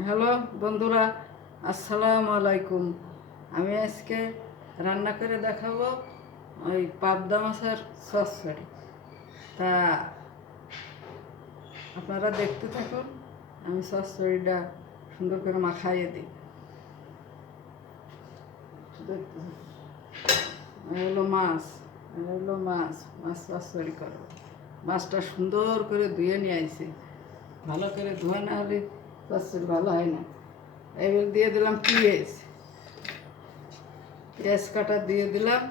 Hello বন্ধুরা, আসসালামু আলাইকুম। আমি আজকে রান্না করে দেখাবো ওই পাবদা মাছের চচ্চড়ি। তা আপনারা দেখতে থাকুন, আমি চচ্চড়িটা সুন্দর করে মাখাইয়ে দিই। দেখতে থাকুন। হলো মাছ, মাছ চচ্চড়ি করবো। মাছটা সুন্দর করে ধুয়ে নিয়ে আইছি। ভালো করে ধোয়া না হলে চচ্চড়ি ভালো হয় না। এবার দিয়ে দিলাম পেঁয়াজ কাটা দিয়ে দিলাম।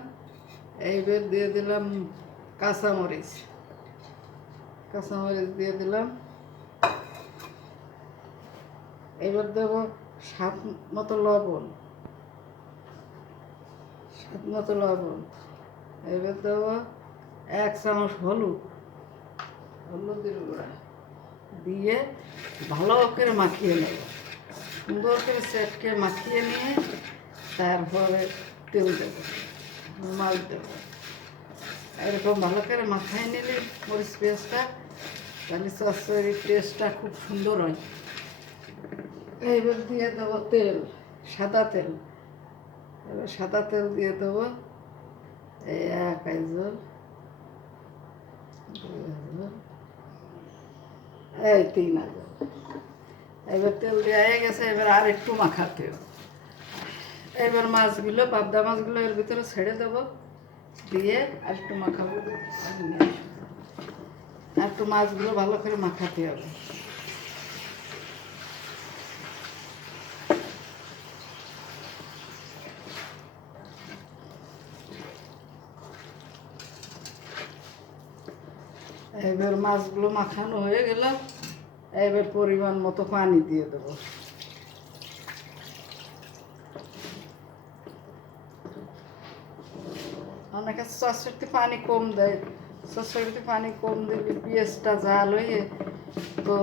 এইবার দিয়ে দিলাম কাঁচামরিচ দিয়ে দিলাম। এবার দেবো স্বাদ মতো লবণ। এবার দেবো 1 চামচ হলুদের গুঁড়া দিয়ে ভালো করে মাখিয়ে নেব। সুন্দর করে সেটকে মাখিয়ে নিয়ে তারপরে তেল দেবো, মাছ দেবো। এরকম ভালো করে মাখায় নিলে মরিচ পেঁয়াজটা, তাহলে চচ্চড়ির টেস্টটা খুব সুন্দর হয়। এইবার দিয়ে দেবো সাদা তেল। এবার সাদা তেল দিয়ে দেবো এই 1 আইজল, 2 আইজল, এই 3 আইজল। এবার তেল দেওয়া হয়ে গেছে, এবার আর একটু মাখাতে হবে। এবার পাবদা মাছগুলো এর ভিতরে ছেড়ে দেবো, দিয়ে আর একটু মাখাবো। আর একটু মাছগুলো ভালো করে মাখাতে হবে। এবার মাছগুলো মাখানো হয়ে গেল, এবার পরিমাণ মতো পানি দিয়ে দেবো। অনেকে চচ্চড়িতে পানি কম দেয়, চচ্চড়িতে পানি কম দিলে পেঁয়াজটা জাল হয়ে তো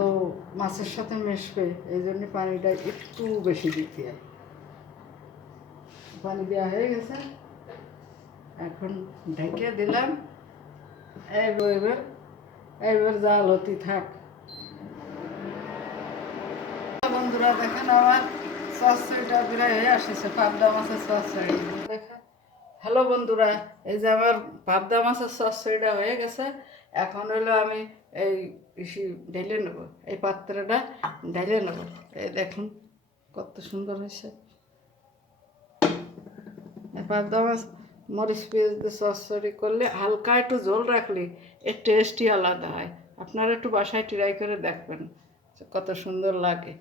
মাছের সাথে মিশবে, এই জন্য পানিটা একটু বেশি দিতে হয়। পানি দেওয়া হয়ে গেছে, এখন ঢেকে দিলাম। এবার জাল হতে থাক। বন্ধুরা দেখেন, আমার চচ্চড়িটা প্রায় হয়ে আসছে, পাবদা মাছের চচ্চড়ি দেখেন। হ্যালো বন্ধুরা, এই যে আমার পাবদা মাছের চচ্চড়িটা হয়ে গেছে। এখন হলো আমি এই ঢেলে নেবো, এই পাত্রটা ঢেলে নেবো। এই দেখুন কত সুন্দর হয়েছে। এই পাবদা মাছ মরিচ পেঁয়াজ দিয়ে চচ্চড়ি করলে, হালকা একটু ঝোল রাখলে এর টেস্টই আলাদা হয়। আপনারা একটু বাসায় ট্রাই করে দেখবেন কত সুন্দর লাগে।